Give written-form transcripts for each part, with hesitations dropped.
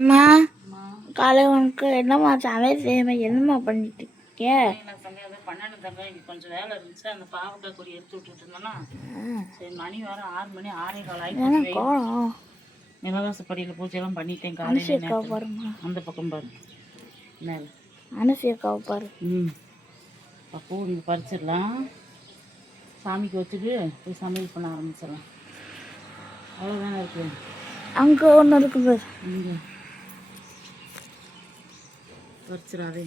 அம்மா காலை உனக்கு என்னம்மா சமையல் செய்யணும் என்னம்மா பண்ணிட்டு இருக்கே? நான் சமையல் பண்ணணும் தங்க. இங்கே கொஞ்சம் வேலை இருந்துச்சு. அந்த பாவக்காய் கொடி எடுத்து விட்டுட்டு இருந்தேன்னா சரி மணி வேறு 6 மணி 6:15 ஆகிடுச்சு. நிலவாசப்படியில் பூஜைலாம் பண்ணிட்டேன் காலையில். பாருமா அந்த பக்கம் பாரு மேலே அனுசியக்காவை பாரு. பூ இங்கே பறிச்சிடலாம், சாமிக்கு வச்சுட்டு போய் சமையல் பண்ண ஆரம்பிச்சிடலாம். அவ்வளோதானே இருக்குது. அங்கே ஒன்று இருக்குது, இங்கே பறிச்சிடாதே.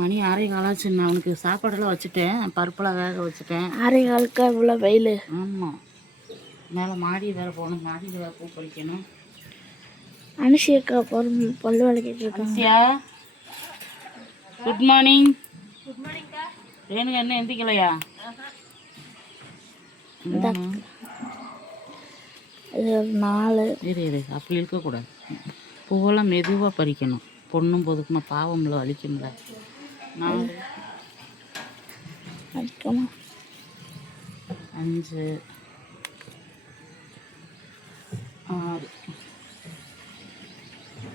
மணி 6:15 ஆச்சு. நான் அவனுக்கு சாப்பாடெல்லாம் வச்சுட்டேன், பருப்பெல்லாம் வேக வச்சுட்டேன். 6:15 இவ்வளோ வெயில். ஆமாம், மேலே மாடி வேறு போகணும், மாடியில் வேறு பூ பறிக்கணும். அனுஷியக்கா பல்லு விளக்கிட்டு இருக்காங்க. Good morning. வேணுங்க என்ன எந்திக்கலையா? இது 4 இரு அப்படி இருக்கக்கூடாது. பூவெல்லாம் மெதுவாக பறிக்கணும், பொண்ணும் பொதுக்குமா பாவம்ல அழிக்கும்ல. 4 5 6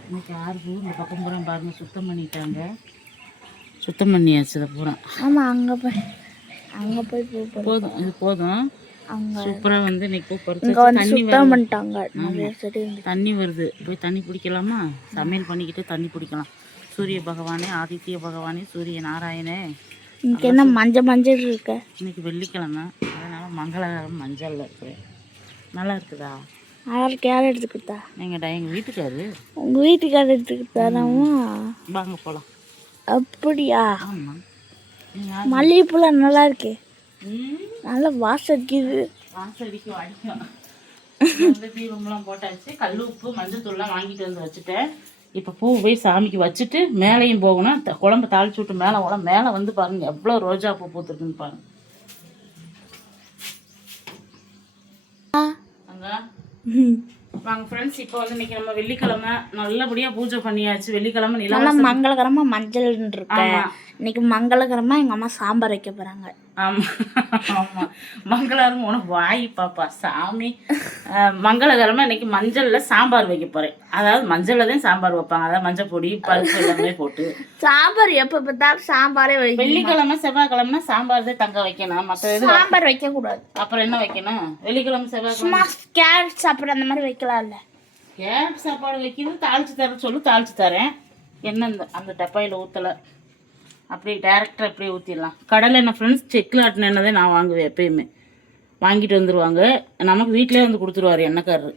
இன்னைக்கு 6 பூ. இந்த பக்கம் பூரா பாருங்க சுத்தம் பண்ணிட்டாங்க, சுத்தம் பண்ணியாச்சு இதை பூரா. ஆமாம், அங்கே போய் போதும், இது போதும். சூப்பராக வந்து இன்னைக்கு பூ பறிச்சு தண்ணி வருது. போய் தண்ணி பிடிக்கலாமா? சமையல் பண்ணிக்கிட்டு தண்ணி பிடிக்கலாம். சூரிய பகவானே, ஆதித்ய பகவானே, சூரிய நாராயணே. இன்னைக்கு என்ன மஞ்சள் இருக்க? இன்னைக்கு வெள்ளிக்கிழமை, அதனால மங்களகரம் மஞ்சளில் இருக்கு. நல்லா இருக்குதா? யார் எடுத்துக்கிட்டா? எங்கள் வீட்டுக்காரு. உங்கள் வீட்டுக்காரர் எடுத்துக்கிட்டாராமா? வாங்க போகலாம். அப்படியா? ஆமாம். மல்லிகைப்பூலாம் நல்லா இருக்கு, நல்லா வாசம் அடிக்குது. அடிக்கும். தீபம்லாம் போட்டாச்சு. கல் உப்பு மஞ்சத்தூள்லாம் வாங்கிட்டு வந்து வச்சுட்டேன். இப்போ பூ போய் சாமிக்கு வச்சுட்டு மேலேயும் போகணும். குழம்பு தாளிச்சு விட்டு மேலே வந்து பாருங்க எவ்வளோ ரோஜா பூ பூத்துருக்குன்னு பாருங்க. வாங்க ஃப்ரெண்ட்ஸ், இப்போ வந்து இன்னைக்கு நம்ம வெள்ளிக்கிழமை நல்லபடியாக பூஜை பண்ணியாச்சு. வெள்ளிக்கிழமை நிலா மங்களகரமாக மஞ்சள் இருக்கேன். இன்னைக்கு மங்களகரமாக எங்கள் அம்மா சாம்பார் வைக்க போகிறாங்க. ஆமாம் ஆமாம், மங்களகரம் உனக்கு வாய் பாப்பா சாமி. மங்களகரமாக இன்னைக்கு மஞ்சளில் சாம்பார் வைக்க போகிறேன். அதாவது மஞ்சளில் தான் சாம்பார் வைப்பாங்க, அதாவது மஞ்சள் பொடி பருப்பு எல்லாமே போட்டு. சாம்பார் எப்போ பார்த்தாலும் சாம்பாரே வைக்கணும். வெள்ளிக்கிழமை செவ்வாய்க்கிழமைனா சாம்பார் தான் தங்க வைக்கணும், மற்ற எது சாம்பார் வைக்கக்கூடாது. அப்புறம் என்ன வைக்கணும்? வெள்ளிக்கிழமை செவ்வாய்க்கிழமை கேரட் சாப்பிட்ற அந்த மாதிரி வைக்கலாம்ல. கேரட் சாப்பாடு வைக்கிறது தாளிச்சு தர சொல்லு, தாளிச்சு தரேன். என்ன அந்த டப்பாயில் ஊற்றலை, அப்படியே டேரெக்டாக அப்படியே ஊற்றிடலாம். கடலை எண்ணெய் ஃப்ரெண்ட்ஸ், செக்கில் ஆட்டின எண்ணெய் தான் நான் வாங்குவேன் எப்பயுமே. வாங்கிட்டு வந்துடுவாங்க, நமக்கு வீட்டிலே வந்து கொடுத்துருவார் எண்ணெய்க்காரரு.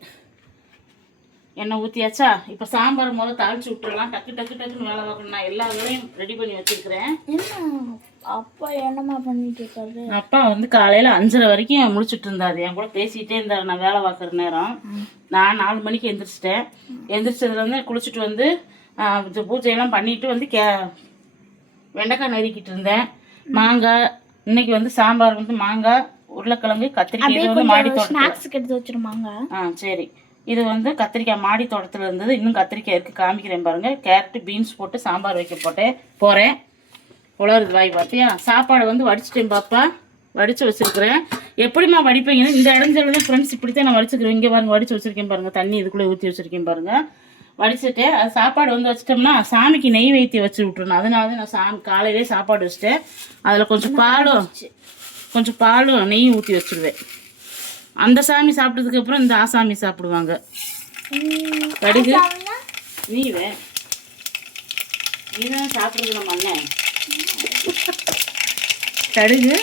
எண்ணெய் ஊற்றியாச்சா? இப்போ சாம்பார் முதல்ல தாளிச்சு விட்டுடலாம். டக்குன்னு வேலை பார்க்கணும். நான் எல்லா வேலையும் ரெடி பண்ணி வச்சுருக்கிறேன். அப்பா என்னம்மா பண்ணிட்டு இருக்காரு? அப்பா வந்து காலையில் 5:30 வரைக்கும் முடிச்சுட்டு இருந்தார், என் கூட பேசிகிட்டே இருந்தார். நான் வேலை பார்க்குற நேரம் நான் 4 மணிக்கு எந்திரிச்சிட்டேன். எந்திரிச்சதுலேருந்து குளிச்சுட்டு வந்து பூஜையெல்லாம் பண்ணிட்டு வந்து வெண்டைக்காய் நறுக்கிட்டு இருந்தேன். மாங்காய் இன்னைக்கு வந்து சாம்பார் வந்து மாங்காய், உருளைக்கிழங்கு, கத்திரிக்காய் வந்து மாடி தோட்டத்துக்கு எடுத்து வச்சிருமாங்க. சரி, இது வந்து கத்திரிக்காய் மாடி தோட்டத்தில் இருந்தது. இன்னும் கத்திரிக்காய் இருக்குது, காமிக்கிறேன் பாருங்கள். கேரட்டு பீன்ஸ் போட்டு சாம்பார் வைக்க போகிறேன். உலருது வாய் பார்த்தியா? சாப்பாடு வந்து வடிச்சிட்டேன் பாப்பா, வடித்து வச்சுருக்கிறேன். எப்படிமா வடிப்பீங்கன்னா இந்த இடஞ்சல தான் ஃப்ரெண்ட்ஸ், இப்படி தான் நான் வடிச்சுக்கிறேன். இங்கே பாருங்கள், வடித்து வச்சுருக்கேன் பாருங்கள். தண்ணி இதுக்குள்ளே ஊற்றி வச்சுருக்கேன் பாருங்கள். வடிச்சுட்டு அது சாப்பாடு வந்து வச்சிட்டோம்னா சாமிக்கு நெய் வைத்தி வச்சு விட்டுருணும். அதனால தான் நான் காலையிலே சாப்பாடு வச்சுட்டேன். அதில் கொஞ்சம் பாலும் நெய்யும் ஊற்றி வச்சுருவேன். அந்த சாமி சாப்பிட்டதுக்கு அப்புறம் இந்த ஆசாமி சாப்பிடுவாங்க. கடுகு நீதான் சாப்பிட்றது நம்ம அண்ணன். கடுகு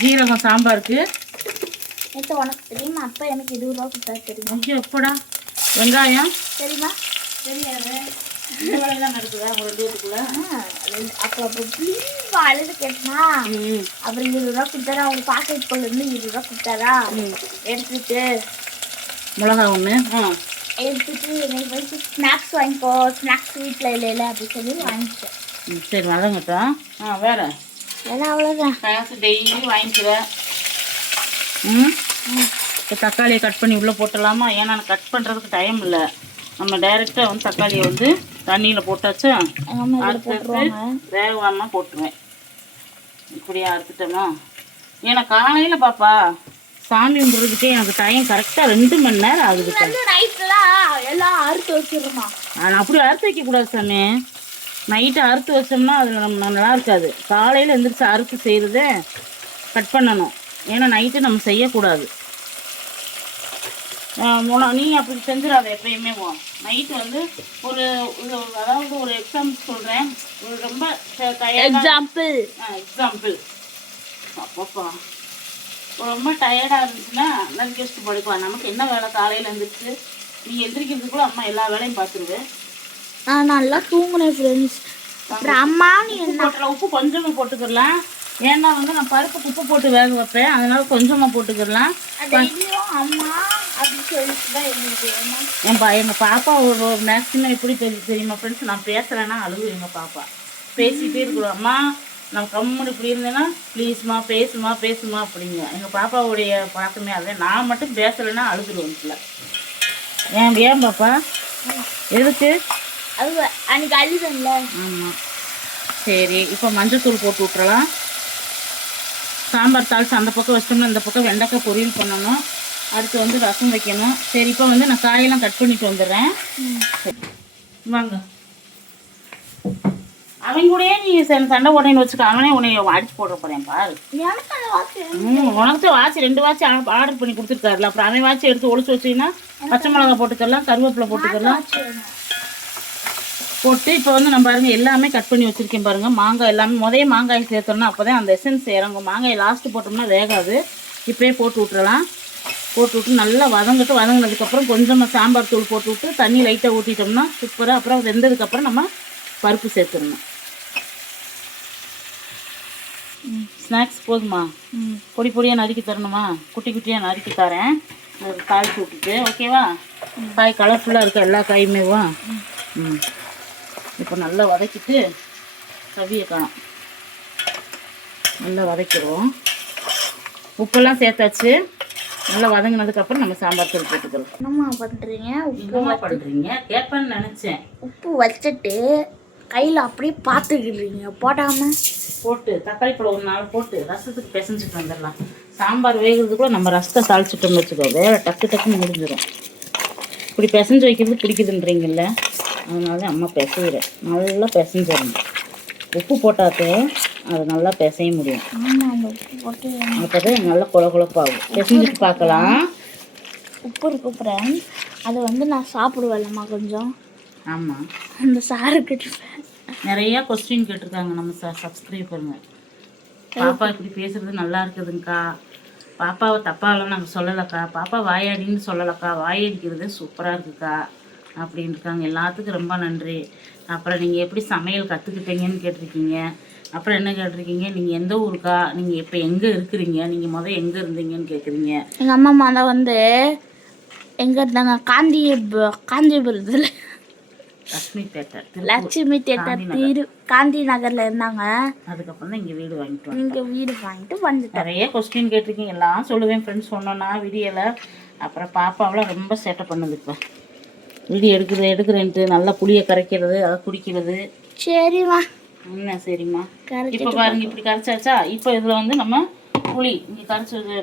ஜீரகம் சாம்பாருக்கு. உனக்கு தெரியுமா? அப்பா எனக்கு 20 ரூபா கொடுத்தா தெரியுமா? எப்படா? வெங்காயம் தெரியுமா? தெரியாது. இந்த வேலையெல்லாம் நடக்குதா ஒரு 2 வீட்டுக்குள்ள? அப்போ அழுது கேட்டனா அப்புறம் 20 ரூபா கொடுத்தாரா. அவங்க பாக்கெட் கொள்ள இருந்து 20 ரூபா கொடுத்தாரா. எடுத்துட்டு மிளகா ஒன்று எடுத்துட்டு எனக்கு போயிட்டு ஸ்நாக்ஸ் வாங்கிக்கோ, ஸ்நாக்ஸ் வீட்டில் இல்லை அப்படின்னு சொல்லி வாங்கிட்டேன். சரி வதங்கட்டும். வேற அவ்வளோதான். காசு டெய்லி வாங்கிக்கிறேன். இப்போ தக்காளியை கட் பண்ணி உள்ளே போட்டலாமா? ஏன்னா எனக்கு கட் பண்ணுறதுக்கு டைம் இல்லை. நம்ம டைரெக்டாக வந்து தக்காளியை வந்து தண்ணியில் போட்டாச்சா, வேகமாக போட்டுருவேன். இப்படியே அறுத்துட்டோமா? ஏன்னா காலையில் பாப்பா சாமி கும்பிட்றதுக்கே எனக்கு டைம் கரெக்டாக 2 மணி நேரம் ஆகுது. நைட்லாம் எல்லா அறுத்து வச்சிடணுமா? நான் அப்படி அறுத்து வைக்கக்கூடாது சாமி. நைட்டு அறுத்து வச்சோம்னா அதில் நம்ம நல்லா இருக்காது. காலையில் எழுந்திரிச்சு அறுத்து செய்கிறதே கட் பண்ணணும். ஏன்னா நைட்டு நம்ம செய்யக்கூடாது. நீ அப்படி செஞ்சிடாத எப்பயுமே. நைட்டு வந்து ஒரு அதாவது ஒரு எக்ஸாம்பிள் சொல்கிறேன். ஒரு ரொம்ப எக்ஸாம்பிள் அப்பப்பா ரொம்ப டயர்டாக இருந்துச்சுன்னா நைட் ரெஸ்ட் படுக்கலாம். நமக்கு என்ன வேலை காலையில் எழுந்திரிச்சு நீ எந்திரிக்கிறதுக்குள்ள அம்மா எல்லா வேலையும் பார்த்துருவேன். நான் நல்லா தூங்குனேன் ஃப்ரெண்ட்ஸ். அப்புறம் அம்மா நீ உப்பு கொஞ்சமாக போட்டுக்கிடலாம். ஏன்னா வந்து நான் பருப்புக்கு உப்பு போட்டு வேக வைப்பேன், அதனால கொஞ்சமாக போட்டுக்கிடலாம். அம்மா அப்படின்னு சொல்லிட்டு தான் எங்கள் பாப்பா ஒரு மேக்ஸிமம் எப்படி தெரியுமா ஃப்ரெண்ட்ஸ், நான் பேசுகிறேன்னா அழுகு. எங்கள் பாப்பா பேசிகிட்டே இருக்கிறோம். அம்மா நான் கம்முன்னு இப்படி இருந்தேன்னா ப்ளீஸ்மா பேசுமா பேசுமா அப்படிங்க. எங்கள் பாப்பாவுடைய பழக்கமே அதே. நான் மட்டும் பேசலைன்னா அழுதுருவேன் வீட்டில். ஏன் பாப்பா எதுக்கு? அது அன்னைக்கு அழுதல்ல. ஆமாம். சரி, இப்போ மஞ்சத்தூள் போட்டு விட்றலாம். சாம்பார் தாளிச்சு அந்த பக்கம் வச்சிட்டோம்னா இந்த பக்கம் வெண்டைக்காய் பொரியல் பண்ணணும். அடுத்து வந்து ரசம் வைக்கணும். சரி, இப்போ வந்து நான் காயெல்லாம் கட் பண்ணிட்டு வந்துடுறேன். வாங்க. அவன் கூடயே நீ சண்டை போட்டேன்னு வச்சுக்க, அவனே உன்னை அடிச்சு போட போறேன் பாரு. உனக்கு வாட்ச் 2 வாட்ச் ஆர்டர் பண்ணி கொடுத்துருக்காருல. அப்புறம் அவன் வாட்ச் எடுத்து ஒளிச்சு வச்சிங்கன்னா பச்சை மிளகா போட்டுக்கலாம், கருவேப்பிலை போட்டுக்கலாம் போட்டு. இப்போ வந்து நம்ம பாருங்க எல்லாமே கட் பண்ணி வச்சிருக்கேன் பாருங்க. மாங்காய் எல்லாமே முதல்ல மாங்காய் சேர்த்தோம்னா அப்போதான் அந்த எசன்ஸ் இறங்கும். மாங்காய் லாஸ்ட்டு போட்டோம்னா வேகாது. இப்போயே போட்டு விட்டுறலாம். போட்டு விட்டு நல்லா வதங்கினதுக்கப்புறம் கொஞ்சமாக சாம்பார் தூள் போட்டு விட்டு தண்ணி லைட்டாக ஊற்றிட்டோம்னா சூப்பராக. அப்புறம் வெந்ததுக்கப்புறம் நம்ம பருப்பு சேர்த்துடணும். ஸ்நாக்ஸ் போதுமா? பொடி பொடியாக நறுக்கி தரணுமா? குட்டி குட்டியாக நறுக்கி தரேன். காய்ச்சி விட்டுட்டு ஓகேவா? காய் கலர்ஃபுல்லாக இருக்கா எல்லா காயுமேவா? இப்போ நல்லா வதக்கிட்டு கவியை காணும் நல்லா வதக்கிடுவோம். உப்பெல்லாம் சேர்த்தாச்சு. நல்லா வதங்கினதுக்கப்புறம் நம்ம சாம்பார் தூள் போட்டுக்கலாம். என்னம்மா பண்ணுறீங்க? உப்பு பண்ணுறீங்க கேட்பேன்னு நினச்சேன். உப்பு வச்சுட்டு கையில் அப்படியே பார்த்துக்கிடுறீங்க. போடாமல் போட்டு தக்காளி பழம் ஒரு 4 போட்டு ரசத்துக்கு பிசைஞ்சிட்டு வந்துடலாம். சாம்பார் வேகிறதுக்குள்ள நம்ம ரசத்தை தாளிச்சிட்டோம்னு வச்சுக்கோ, வேலை டக்குன்னு முடிஞ்சிடும். இப்படி பிசைஞ்சு வைக்கிறது பிடிக்குதுன்றீங்கல்ல, அதனால அம்மா பிசைகிறேன். நல்லா பிசைஞ்சிடணும். உப்பு போட்டாத்தே அது நல்லா பிசைய முடியும். அப்போதான் நல்லா குழப்பாகும். பிசைஞ்சிட்டு பார்க்கலாம். உப்பு இருக்கு ஃப்ரெண்ட்ஸ், அது வந்து நான் சாப்பிடுவேன்லம்மா கொஞ்சம். ஆமாம், அந்த சாருக்கு நிறையா கொஸ்டின் கேட்டிருக்காங்க நம்ம சப்ஸ்கிரைபருங்க. பாப்பா இப்படி பேசுறது நல்லா இருக்குதுங்கக்கா, பாப்பாவை தப்பாலாம் நாங்கள் சொல்லலைக்கா, பாப்பா வாயாடின்னு சொல்லலைக்கா, வாயடிக்கிறது சூப்பராக இருக்குக்கா அப்படின்னு இருக்காங்க. எல்லாத்துக்கும் ரொம்ப நன்றி. அப்புறம் நீங்கள் எப்படி சமையல் கற்றுக்கிட்டீங்கன்னு கேட்டிருக்கீங்க. அப்புறம் என்ன கேட்டிருக்கீங்க, நீங்கள் எந்த ஊருக்கா, நீங்கள் இப்போ எங்கே இருக்கிறீங்க, நீங்கள் எங்கே இருந்தீங்கன்னு கேட்குறீங்க. எங்கள் அம்மா தான் வந்து எங்கே இருந்தாங்க? காந்திபுரத்தில் லட்சுமி தேட்டர் காந்தி நகரில் இருந்தாங்க. அதுக்கப்புறம் தான் இங்கே வீடு வாங்கிட்டு வந்துட்டேன். நிறைய கொஸ்டின் கேட்டிருக்கீங்க. எல்லாம் சொல்லுவேன் ஃப்ரெண்ட்ஸ். சொன்னோன்னா வீடியோவில் அப்புறம் பாப்பாவெலாம் ரொம்ப சேட்டை பண்ணுது. இப்போ வீடியோ எடுக்கிறேன்ட்டு நல்லா புளியை கரைக்கிறது, அதை குடிக்கிறது. சரிம்மா. என்ன சரிம்மா? இப்போ பாருங்க இப்படி கரைச்சாச்சா. இப்போ இதில் வந்து நம்ம புளி இங்கே கரைச்சது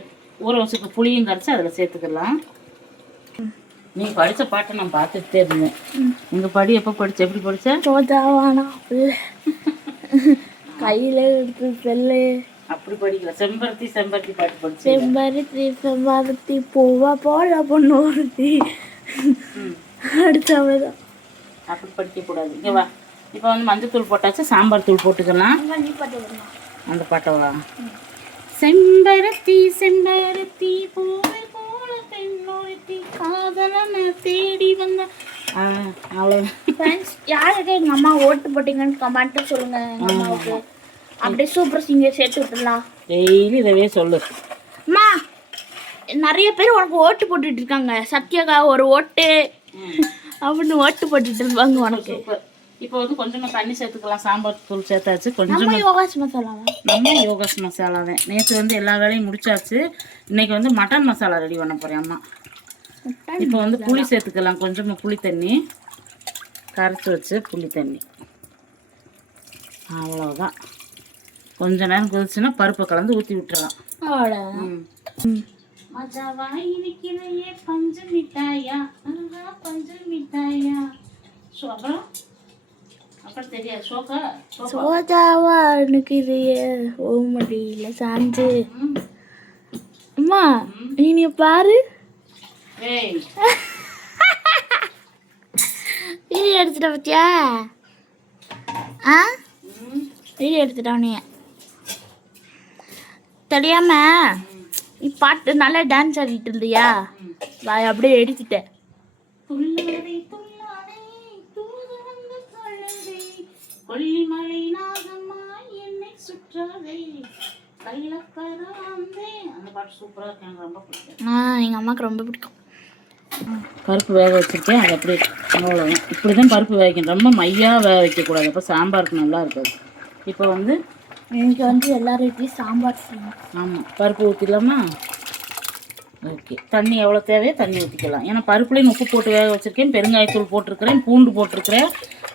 ஊற வச்சுக்க புளியும் கரைச்சி அதில் சேர்த்துக்கலாம். நீ படித்த பாட்டை நான் பார்த்துட்டே இருந்தேன். எங்கள் படி எப்போ படித்த எப்படி படித்தேன்? கையில் எடுத்து செல்லு அப்படி படிக்கல. செம்பருத்தி பாட்டு படிச்சேன். செம்பருத்தி பூவா போல பொண்ணு ஒருத்தி அடுத்தவதான். அப்படி படிக்கக்கூடாது. இங்கே வா. இப்போ வந்து மஞ்சத்தூள் போட்டாச்சு, சாம்பார் தூள் போட்டுக்கலாம். அந்த பாட்டை வா. செம்பருத்தி செம்பருத்தி பூவை போல பெண்ணொருத்தி காதலனை தேடி வந்த. அவ்வளோதான். யாருக்கு எங்கள் அம்மா ஓட்டு போட்டீங்கன்னு கமெண்ட்டு சொல்லுங்க. எங்கள் அம்மாவுக்கு அப்படியே சூப்பர் சிங்கர் சேர்த்து விட்டுலாம். டெய்லி இதவே சொல்லு. அம்மா நிறைய பேர் உனக்கு ஓட்டு போட்டுட்டு இருக்காங்க. சத்யாக்கா ஒரு ஓட்டு அப்படின்னு ஓட்டு போட்டுட்டு இருப்பாங்க உனக்கு. இப்போ வந்து கொஞ்சமாக தண்ணி சேர்த்துக்கலாம். சாம்பார் தூள் சேர்த்தாச்சு. கொஞ்சமாக நம்ம யோகாஸ் மசாலா தான். நேற்று வந்து எல்லா வேலையும் முடிச்சாச்சு. இன்னைக்கு வந்து மட்டன் மசாலா ரெடி பண்ண போகிறேன் அம்மா. இப்போ வந்து புளி சேர்த்துக்கலாம். கொஞ்சமாக புளி தண்ணி கரைச்சி வச்சு புளி தண்ணி, அவ்வளோதான். கொஞ்ச நேரம் கொதிச்சுன்னா பருப்பை கலந்து ஊற்றி விட்டுறலாம். மஜாவா இனிக்கிறையே பஞ்சு மிட்டாயா பஞ்சு மிட்டாயா. அப்புறம் அப்புறம் தெரியாது. சோஜாவா எனக்கு இது ஓ முடியல சாஞ்சு. அம்மா நீ பாரு. வீடியோ எடுத்துட்ட பத்தியா? வீடியோ எடுத்துட்டானே தெரியாம. நீ பாட்டு நல்லா டான்ஸ் ஆடிட்டு இருந்தியா, நான் அப்படியே எடுத்துட்டேன். கொல்லிமலை நாகம்மா என்னை சுற்றாதே கள்ளப்பராந்தே. அந்த பாட்டு சூப்பராக இருக்கு, எனக்கு ரொம்ப பிடிக்கும். எங்கள் அம்மாவுக்கு ரொம்ப பிடிக்கும். பருப்பு வேக வச்சுருக்கேன், அது அப்படியே அவ்வளோதான். இப்படி தான் பருப்பு வேகணும், ரொம்ப மையாக வேக வைக்கக்கூடாது, அப்போ சாம்பாருக்கு நல்லா இருக்காது. இப்போ வந்து எனக்கு வந்து எல்லாரும் வீட்லேயும் சாம்பார் செய்யணும். ஆமாம், பருப்பு ஊற்றிடலாமா? ஓகே, தண்ணி எவ்வளோ தேவையோ தண்ணி ஊற்றிக்கலாம். ஏன்னா பருப்புலேயும் உப்பு போட்டு வேக வச்சுருக்கேன், பெருங்காயத்தூள் போட்டிருக்கிறேன், பூண்டு போட்டிருக்கிறேன்.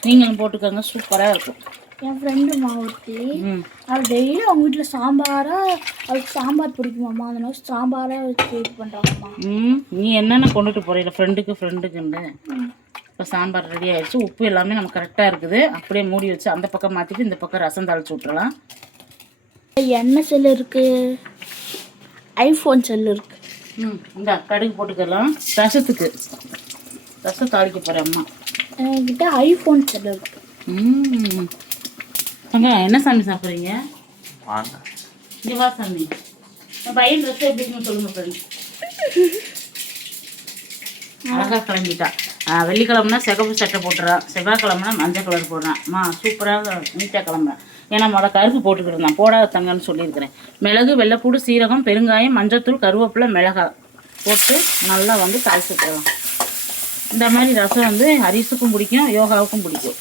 நீங்களும் போட்டுக்கோங்க, சூப்பராக இருக்கும். என் ஃப்ரெண்டு மாவட்டி அவள் டெய்லி அவங்க வீட்டில் சாம்பாராக, அவளுக்கு சாம்பார் பிடிக்குமாம்மா, அதனால சாம்பாராக வச்சு இது பண்ணுறாங்கம்மா. நீ என்னென்ன கொண்டுட்டு போகிறீங்க ஃப்ரெண்டுக்குன்னு. இப்போ சாம்பார் ரெடி ஆகிடுச்சு, உப்பு எல்லாமே நமக்கு கரெக்டாக இருக்குது. அப்படியே மூடி வச்சு அந்த பக்கம் மாற்றிட்டு இந்த பக்கம் ரசம் தாளிச்சு விட்றலாம். என்ன செல்லு இருக்குது? ஐஃபோன் செல்லு இருக்குது. இந்த கடுகு போட்டுக்கலாம். ரசத்துக்கு ரசம் தாளிக்க போகிறேன் அம்மா. என்கிட்ட ஐஃபோன் செல்லு இருக்கு. என்ன சாமி சாப்பிட்றீங்க? இங்கே வா சாமி. பையன் ட்ரெஸ் எப்படி இருக்குன்னு சொல்லுங்க ஃப்ரெண்ட். அழகாக கிளம்பிட்டா. வெள்ளிக்கிழமைனா சிகப்பு சட்டை போட்டுறான், செவ்வாய்க்கிழமைனா மஞ்சள் கலர் போடுறான். சூப்பராக நீட்டாக கிளம்புறேன். ஏன்னா கருப்பு போட்டுக்கிட்டு இருந்தான், போடாத தங்கன்னு சொல்லியிருக்கிறேன். மிளகு, வெள்ளைப்பூடு, சீரகம், பெருங்காயம், மஞ்சத்தூள், கருவேப்பிலை, மிளகாய் போட்டு நல்லா வந்து தாளிச்சு விட்டுறலாம். இந்த மாதிரி ரசம் வந்து ஹரிசுக்கும் பிடிக்கும், யோகாவுக்கும் பிடிக்கும்.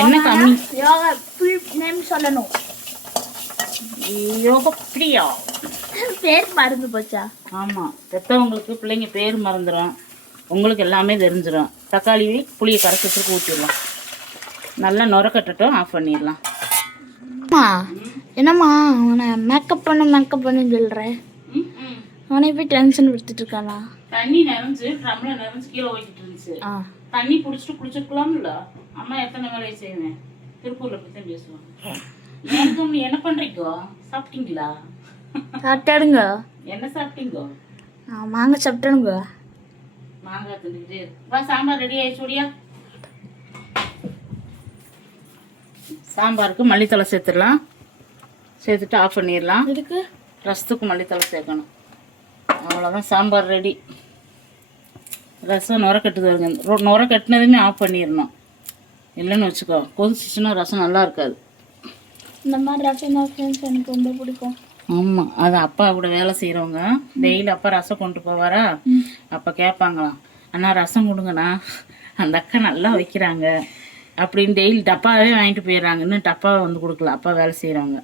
என்ன கம்மி? யோகா நேம் சொல்லணும். யோகா பிரியா பேர் மறந்து போச்சா? ஆமாம், பெற்றவங்களுக்கு பிள்ளைங்க பேர் மறந்துடும், உங்களுக்கு எல்லாமே தெரிஞ்சிடும். தக்காளி புளியை கரைச்சி வச்சுருக்கு ஊற்றிடலாம். நல்லா நுரக்கட்டட்டும், ஆஃப் பண்ணிடலாம். என்னம்மா அவனை மேக்கப் பண்ணுன்னு சொல்கிறேன். அவனை போய் டென்ஷன் கொடுத்துட்டு இருக்கானா? தண்ணி நிறைஞ்சு ட்ரம்ல நிறைஞ்சு கீழே ஓய்கிட்டு இருந்துச்சு. தண்ணி பிடிச்சிட்டு குளிச்சிருக்கலாம்ல. அம்மா எத்தனை வேலையை செய்வேன், திருப்பூர்ல போய் தான் பேசுவாங்க. எனக்கு நீ என்ன பண்றீங்கோ? சாப்பிட்டீங்களா? சாப்பிட்டாடுங்க. என்ன சாப்பிட்டீங்கோ? மாங்காய் சாப்பிட்டானுங்க. மாங்காய் தின்னுக்கிட்டே வா. சாம்பார் ரெடி ஆயிடுச்சுடியா? சாம்பாருக்கு மல்லித்தலை சேர்த்துடலாம். சேர்த்துட்டு ஆஃப் பண்ணிடலாம். இதுக்கு ரசத்துக்கு மல்லித்தலை சேர்க்கணும். அவ்வளோதான், சாம்பார் ரெடி. ரசம் நுரக்கட்டுது வருங்க. நுரக்கட்டினதுமே ஆஃப் பண்ணிடணும், இல்லைன்னு வச்சுக்கோ கொதிச்சிச்சுன்னா ரசம் நல்லா இருக்காது. இந்த மாதிரி ரசம் தான் ஃப்ரெண்ட்ஸ் எனக்கு ரொம்ப பிடிக்கும். ஆமாம், அது அப்பா கூட வேலை செய்கிறவங்க டெய்லி அப்பா ரசம் கொண்டு போவாரா, அப்போ கேட்பாங்களாம், அண்ணா ரசம் கொடுங்கண்ணா, அந்த அக்கா நல்லா வைக்கிறாங்க அப்படின்னு டெய்லி டப்பாவே வாங்கிட்டு போயிடுறாங்க. இன்னும் டப்பாவை வந்து கொடுக்கல, அப்பா வேலை செய்கிறவங்க.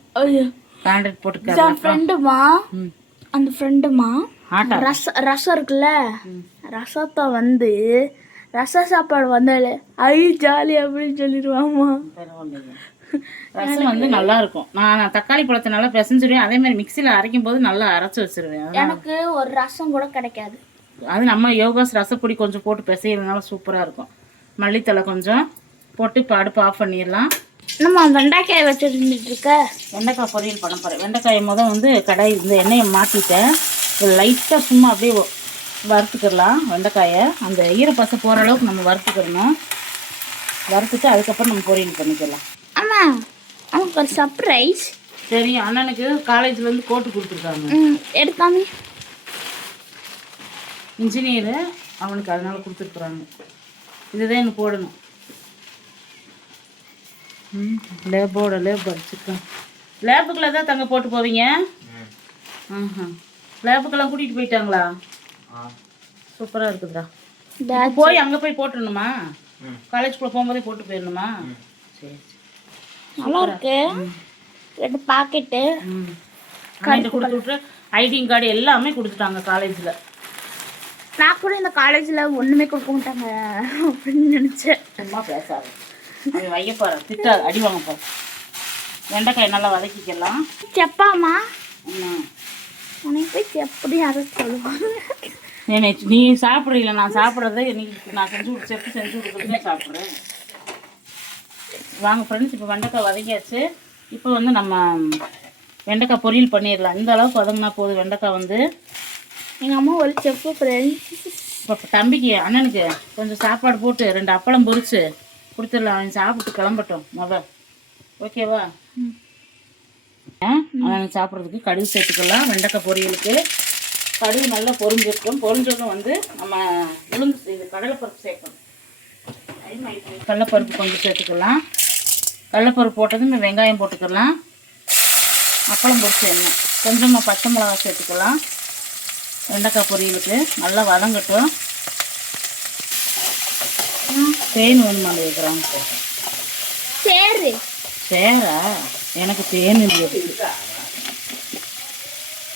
கான்ட்ராக்ட் போட்டுருக்காங்க. ஃப்ரெண்டுமா, அந்த ஃப்ரெண்டுமா ரசம் இருக்குல்ல, ரசத்தை வந்து ரச சாப்பாடு வந்தாலே ஐ ஜாலி அப்படின்னு சொல்லிடுவாமா. ரசம் வந்து நல்லா இருக்கும். நான் தக்காளி பழத்தை நல்லா பிசைஞ்சிருவேன், அதே மாதிரி மிக்சியில் அரைக்கும் போது நல்லா அரைச்சி வச்சிருவேன். எனக்கு ஒரு ரசம் கூட கிடைக்காது. அது நம்ம யோகாஸ் ரசப்பொடி கொஞ்சம் போட்டு பிசைறதுனால சூப்பராக இருக்கும். மல்லித்தலை கொஞ்சம் போட்டு இப்போ அடுப்பு ஆஃப் பண்ணிடலாம். நம்ம வெண்டைக்காய் வச்சுருந்துட்டு இருக்க வெண்டைக்காய் பொரியல் பண்ண போகிறேன். வெண்டைக்காயை வந்து கடாய் இந்த எண்ணெயை மாற்றிட்டேன். லைட்டாக சும்மா அப்படியே வறுத்துக்கிடலாம் வெண்டைக்காயை. அந்த ஈரப்பசை போகிற அளவுக்கு நம்ம வறுத்துக்கிடணும். வறுத்துட்டு அதுக்கப்புறம் நம்ம பொரியல் பண்ணிக்கலாம். ஆமாம், அவனுக்கு ஒரு சர்ப்ரைஸ். சரி, அண்ணனுக்கு காலேஜ்லேருந்து கோட்டு கொடுத்துருக்காங்க. எடுத்தாமே இன்ஜினியரு, அவனுக்கு அதனால கொடுத்துருக்குறாங்க. இதுதான் எனக்கு போடணும். லேபோட லேப் அடிச்சுருக்கேன். லேபுக்குள்ள தான் தங்க போட்டு போவீங்க? லேபுக்கெல்லாம் கூட்டிகிட்டு போயிட்டாங்களா? சூப்பராக இருக்குதுடா. போய் அங்கே போய் போட்டுடணுமா? காலேஜ்குள்ளே போகும்போதே போட்டு போயிடணுமா? சரி சரி, நல்லா இருக்கு. ரெண்டு பாக்கெட்டு கொடுத்து விட்டு ஐடிங் கார்டு எல்லாமே கொடுத்துட்டாங்க காலேஜில். நான் கூட இந்த காலேஜில் ஒன்றுமே கொடுக்க மாட்டாங்க அப்படின்னு நினச்சேன். சும்மா பேசாது, அவன் வையப்பாரு, திட்டாது, அடி வாங்கப்பாரு. வெண்டைக்காய் நல்லா வதக்கிக்கலாம். செப்பாமா உனக்கு போய் எப்படி அதை சொல்லுவாங்க? நீ சாப்பிட்றீங்களா? நான் சாப்பிட்றத இன்னைக்கு நான் செஞ்சு கொடுக்குறதே சாப்பிட்றேன். வாங்க ஃப்ரெண்ட்ஸ், இப்போ வெண்டைக்காய் வதங்கியாச்சு. இப்போ வந்து நம்ம வெண்டைக்காய் பொரியல் பண்ணிடலாம். இந்த அளவுக்கு வதங்கினா போதும். வெண்டைக்காய் வந்து எங்கள் அம்மா ஒரு செப்பு ஃப்ரெண்ட்ஸ். இப்போ தம்பிக்கு அண்ணனுக்கு கொஞ்சம் சாப்பாடு போட்டு 2 அப்பளம் பொரிச்சு கொடுத்துடலாம். அவன் சாப்பிட்டு கிளம்பட்டும் முதல். ஓகேவா? அவனுக்கு சாப்பிட்றதுக்கு கடுகு சேர்த்துக்கலாம். வெண்டைக்காய் பொரியலுக்கு கடுகு நல்லா பொரிஞ்சிருக்கும். பொரிஞ்சதும் வந்து நம்ம இது கடலைப்பருப்பு சேர்க்கணும். கடலைப்பருப்பு கொஞ்சம் சேர்த்துக்கலாம். கடலைப்பருப்பு போட்டதும் இந்த வெங்காயம் போட்டுக்கலாம். அப்பளம் பொரிச்சு எண்ணெய் கொஞ்சமாக பச்சை மிளகாய் சேர்த்துக்கலாம். வெண்டைக்காய் பொரியலுக்கு நல்லா வதங்கட்டும். தேன் வேணுமா வைக்கிறாங்க? சேரா எனக்கு தேன் இல்லை.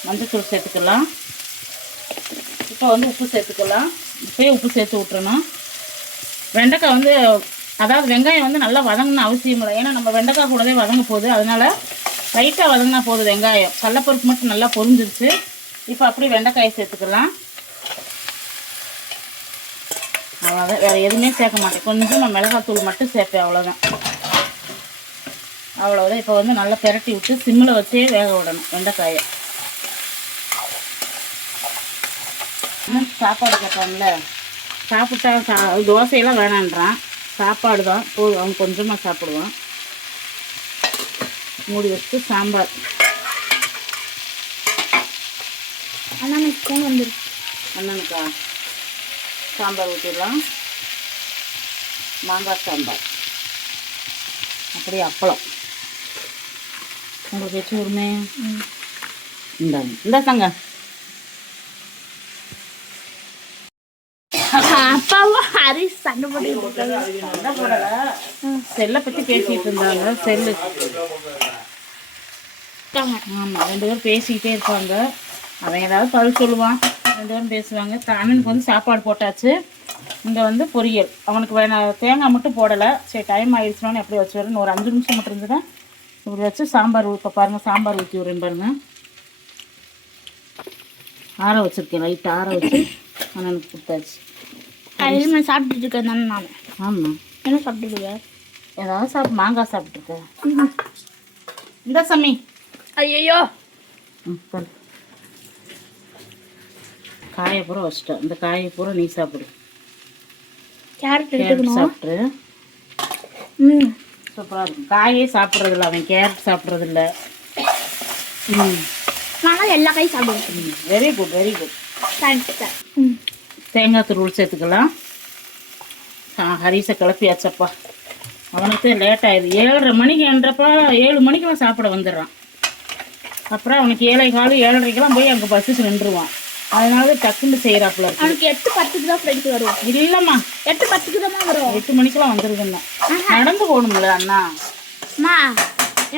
மஞ்சத்தூள் சேர்த்துக்கலாம். இப்போ வந்து உப்பு சேர்த்துக்கலாம். இப்போயே உப்பு சேர்த்து விட்டுறணும். வெண்டைக்காய் வந்து அதாவது வெங்காயம் வந்து நல்லா வதங்கணும்னு அவசியம் இல்லை. ஏன்னா நம்ம வெண்டைக்காய் கூடவே வதங்க போகுது. அதனால் லைட்டாக வதங்கினா போதும். வெங்காயம் கடலைப்பருப்பு மட்டும் நல்லா பொரிஞ்சிருச்சு. இப்போ அப்படியே வெண்டைக்காயை சேர்த்துக்கலாம். அவ்வளோதான், வேறு எதுவுமே சேர்க்க மாட்டேன். கொஞ்சம் நான் மிளகாத்தூள் மட்டும் சேர்ப்பேன். அவ்வளோதான். இப்போ வந்து நல்லா பெரட்டி விட்டு சிம்மில் வச்சே வேக விடணும் வெண்டைக்காயை. சாப்பாடு கேட்டாங்கல்ல, சாப்பிட்டா தோசையெல்லாம் வேணான்றான். சாப்பாடு தான் போதும், அவன் கொஞ்சமாக சாப்பிடுவான். மூடி வச்சுட்டு சாம்பார். அண்ணனுக்கா சாம்பார் ஊற்றிடலாம். மாங்காய் சாம்பார். அப்படியே அப்பளம் உங்களுக்கு வச்சு விடுமே. இந்த தாங்க அப்பாவும் ஹரிஷ் சண்டை போட்டு செல்லை பற்றி பேசிகிட்டு இருந்தாங்க. செல்லு ஆமாம், 2 பேரும் பேசிக்கிட்டே இருப்பாங்க. அவன் ஏதாவது பதில் சொல்லுவான், 2 பேரும் பேசுவாங்க. அண்ணனுக்கு வந்து சாப்பாடு போட்டாச்சு. இங்கே வந்து பொரியல். அவனுக்கு தேங்காய் மட்டும் போடலை. சரி டைம் ஆகிடுச்சுனோன்னு எப்படி வச்சு வரேன்னு ஒரு 5 நிமிஷம் மட்டும் இருந்துதான் இப்படி வச்சு சாம்பார். இப்போ பாருங்கள், சாம்பார் ஊற்றி விட்றேன் பாருங்கள். ஆற வச்சுருக்கேன், லைட் ஆற வச்சு அண்ணனுக்கு கொடுத்தாச்சு. சாப்பிட்டுட்டு இருக்கேன் தானே நான். ஆமாம், என்ன சாப்பிட்டுருக்கேன்? ஏதாவது மாங்காய் சாப்பிட்ருக்கேன். இந்த சமி ஐயோ காயை பூரா வச்சுட்டேன். இந்த காயை பூரா நீ சாப்பிடு. கேரட் சாப்பிட்ரு. சூப்பராக இருக்கும். காயே சாப்பிட்றதில்ல அவன், கேரட் சாப்பிட்றதில்ல. நான் எல்லா காயும் சாப்பிடுவேன். Very good, very good. Thanks sir. தேங்காய் துருவல் சேர்த்துக்கலாம். ஹரிசை கிளப்பியாச்சப்பா. அவனுக்கு லேட் ஆயிடுது. 7:30 மணிக்கு என்றப்பா 7 மணிக்கு அவன் சாப்பிட வந்துடுறான். அப்புறம் அவனுக்கு 7:15 7:30க்கெல்லாம் போய் அங்கே பஸ்ஸுக்கு நின்றுவான். அதனால டக்குன்னு செய்கிறாப்புல இருக்கு. அவனுக்கு 8:10க்கு தான் ஃப்ரெண்ட்ஸ் வருவான். இல்லைம்மா, 8:10க்கு தான் வரும். 8 மணிக்கெல்லாம் வந்துருதுன்னா நடந்து போகணும்ல அண்ணா. அம்மா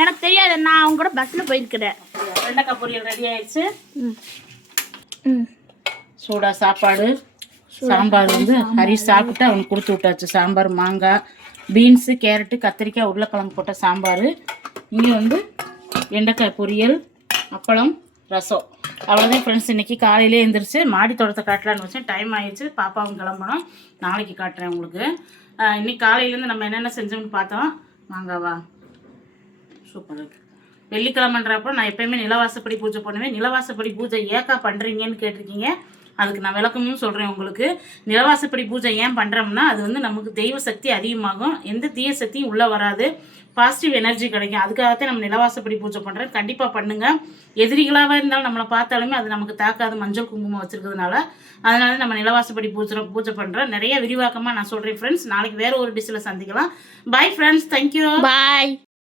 எனக்கு தெரியாது, நான் அவங்க கூட பஸ்ஸில் போயிருக்கிறேன். வெண்டைக்காய் பொரியல் ரெடி ஆயிடுச்சு. சூடாக சாப்பாடு. சாம்பார் வந்து ஹரிஷ் சாப்பிட்டு அவனுக்கு கொடுத்து விட்டாச்சு. சாம்பார் மாங்காய், பீன்ஸு, கேரட்டு, கத்திரிக்காய், உருளைக்கிழங்கு போட்ட சாம்பார். இங்கே வந்து வெண்டைக்காய் பொரியல், அப்பளம், ரசம். அவ்வளோதான் ஃப்ரெண்ட்ஸ். இன்றைக்கி காலையிலே எழுந்திரிச்சு மாடி தோட்டத்தை காட்டலான்னு வச்சேன். டைம் ஆகிடுச்சு, பாப்பாவும் கிளம்பணும். நாளைக்கு காட்டுறேன் உங்களுக்கு. இன்றைக்கி காலையிலேருந்து நம்ம என்னென்ன செஞ்சோம்னு பார்த்தோம். மாங்காவா சூப்பராக இருக்குது. வெள்ளிக்கிழமைன்றப்போ நான் எப்போயுமே நிலவாசப்படி பூஜை பண்ணுவேன். நிலவாசப்படி பூஜை ஏக்கா பண்ணுறீங்கன்னு கேட்டிருக்கீங்க. அதுக்கு நான் விளக்கமும் சொல்கிறேன் உங்களுக்கு. நிலவாசப்படி பூஜை ஏன் பண்ணுறோம்னா, அது வந்து நமக்கு தெய்வ சக்தி அதிகமாகும், எந்த தீய சக்தியும் உள்ளே வராது, பாசிட்டிவ் எனர்ஜி கிடைக்கும். அதுக்காகத்தான் நம்ம நிலவாசப்படி பூஜை பண்ணுறோம். கண்டிப்பாக பண்ணுங்கள். எதிரிகளாக இருந்தாலும் நம்மளை பார்த்தாலுமே அது நமக்கு தாக்காது, மஞ்சள் குங்குமம் வச்சுருக்கிறதுனால. அதனால நம்ம நிலவாசப்படி பூஜை பண்ணுறோம். நிறைய விரிவாக்கமாக நான் சொல்கிறேன் ஃப்ரெண்ட்ஸ். நாளைக்கு வேறு ஒரு டிஷ்ஷில் சந்திக்கலாம். பாய் ஃப்ரெண்ட்ஸ், தேங்க்யூ, பாய்.